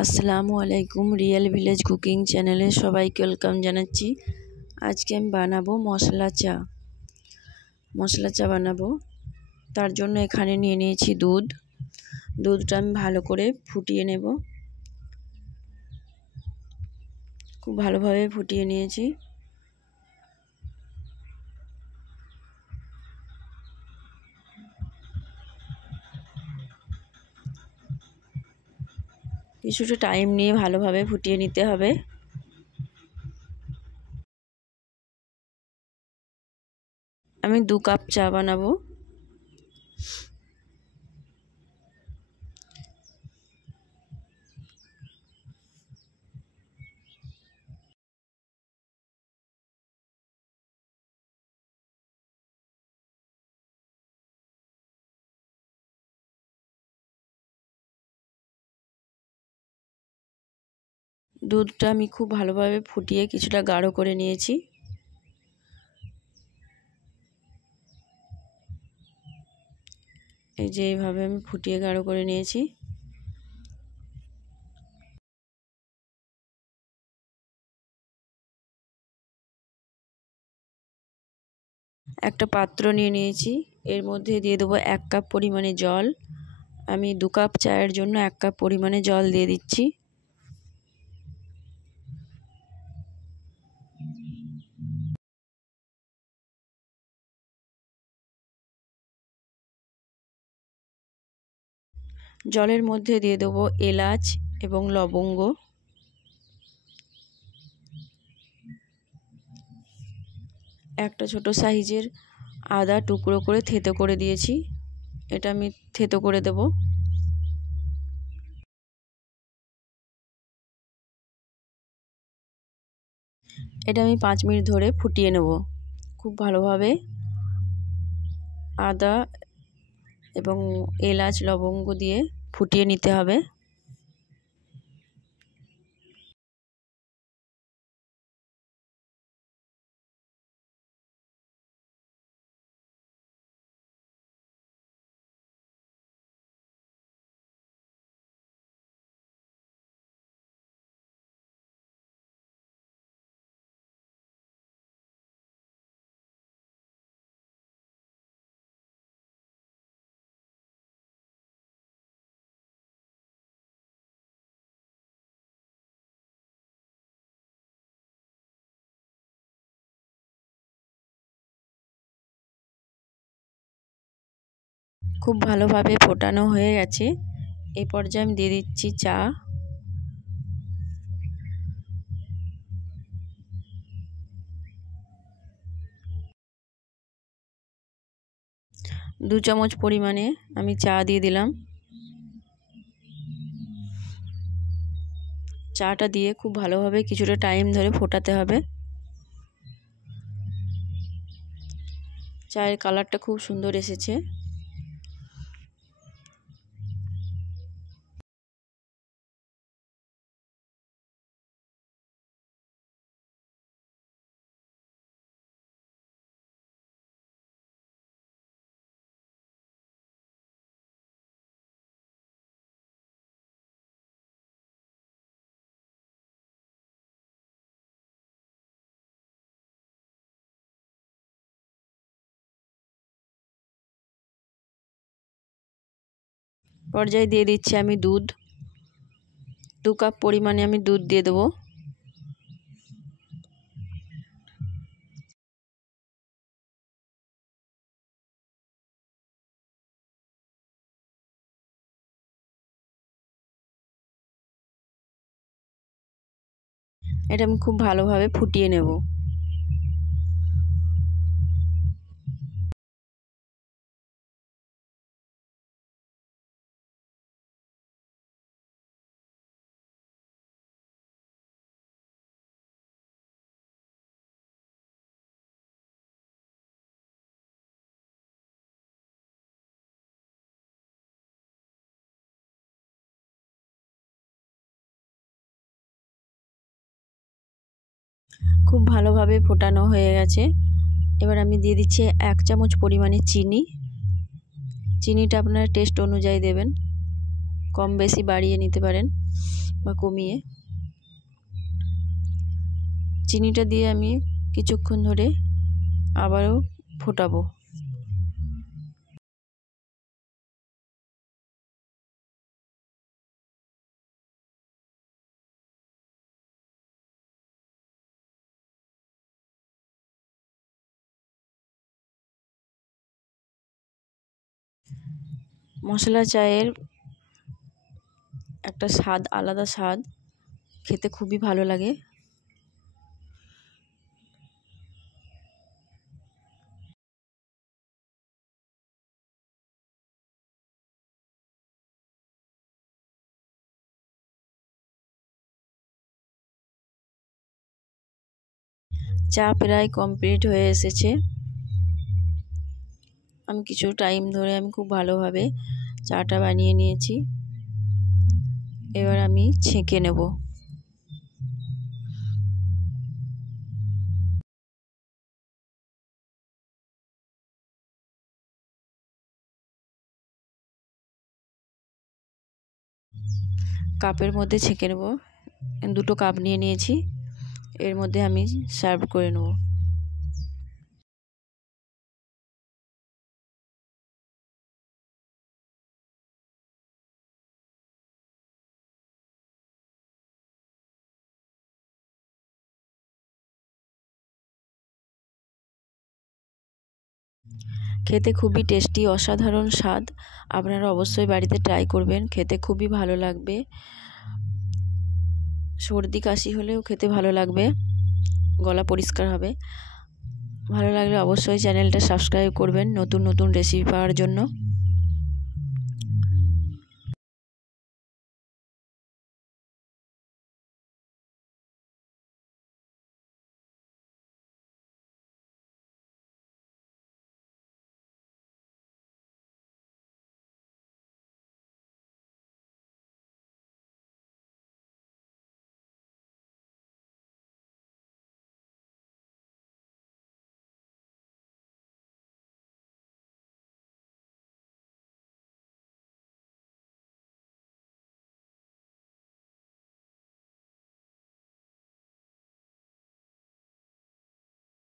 আসসালামু আলাইকুম। Real village cooking চ্যানেলে সবাইকে ওয়েলকাম জানাচ্ছি। আজকে আমি বানাবো মশলা চা বানাবো। তার জন্য এখানে নিয়ে নিয়েছি দুধটা আমি ভালো করে ফুটিয়ে নেব। খুব ভালোভাবে ফুটিয়ে নিয়েছি। কিছুটা টাইম নিয়ে ভালোভাবে ফুটিয়ে নিতে হবে। আমি 2 কাপ চা বানাবো। দুধটা আমি খুব ভালোভাবে ফুটিয়ে কিছুটা গাঢ় করে নিয়েছি। এই যে এইভাবে আমি ফুটিয়ে গাঢ় করে নিয়েছি। একটা পাত্র নিয়ে নিয়েছি, এর মধ্যে দিয়ে দেবো 1 কাপ পরিমাণে জল। আমি 2 কাপ চায়ের জন্য 1 কাপ পরিমাণে জল দিয়ে দিচ্ছি। জলের মধ্যে দিয়ে দেবো এলাচ এবং লবঙ্গ। একটা ছোট সাইজের আদা টুকরো করে থেতো করে দিয়েছি, এটা আমি থেতো করে দেব। এটা আমি 5 মিনিট ধরে ফুটিয়ে নেব। খুব ভালোভাবে আদা এবং এলাচ লবঙ্গ দিয়ে ফুটিয়ে নিতে হবে। খুব ভালোভাবে ফোটানো হয়ে গেছে। এই পর্যায়ে আমি দিয়ে দিচ্ছি চা। দু চামচ পরিমাণে আমি চা দিয়ে দিলাম। চাটা দিয়ে খুব ভালোভাবে কিছুটা টাইম ধরে ফোটাতে হবে। চায়ের কালারটা খুব সুন্দর এসেছে। পর্যায়ে দিয়ে দিচ্ছি আমি দুধ। 2 কাপ পরিমাণে আমি দুধ দিয়ে দেবো। এটা আমি খুব ভালোভাবে ফুটিয়ে নেব। খুব ভালোভাবে ফোটানো হয়ে গেছে। এবার আমি দিয়ে দিচ্ছি 1 চামচ পরিমাণে চিনি। চিনিটা আপনার টেস্ট অনুযায়ী দেবেন, কম বেশি বাড়িয়ে নিতে পারেন। বা কমিয়ে। চিনিটা দিয়ে আমি কিছুক্ষণ ধরে আবারও ফোটাবো। মশলা চায়ের একটা স্বাদ, আলাদা স্বাদ, খেতে খুবই ভালো লাগে। চা প্রায় কমপ্লিট হয়ে এসেছে। আমি কিছু টাইম ধরে আমি খুব ভালোভাবে চাটা বানিয়ে নিয়েছি। এবার আমি ছেঁকে নেব। কাপের মধ্যে ছেঁকে নেব। দুটো কাপ নিয়ে নিয়েছি, এর মধ্যে আমি সার্ভ করে নেব। খেতে খুবই টেস্টি, অসাধারণ স্বাদ। আপনারা অবশ্যই বাড়িতে ট্রাই করবেন, খেতে খুবই ভালো লাগবে। সর্দি কাশি হলেও খেতে ভালো লাগবে, গলা পরিষ্কার হবে। ভালো লাগলে অবশ্যই চ্যানেলটা সাবস্ক্রাইব করবেন নতুন নতুন রেসিপি পাওয়ার জন্য।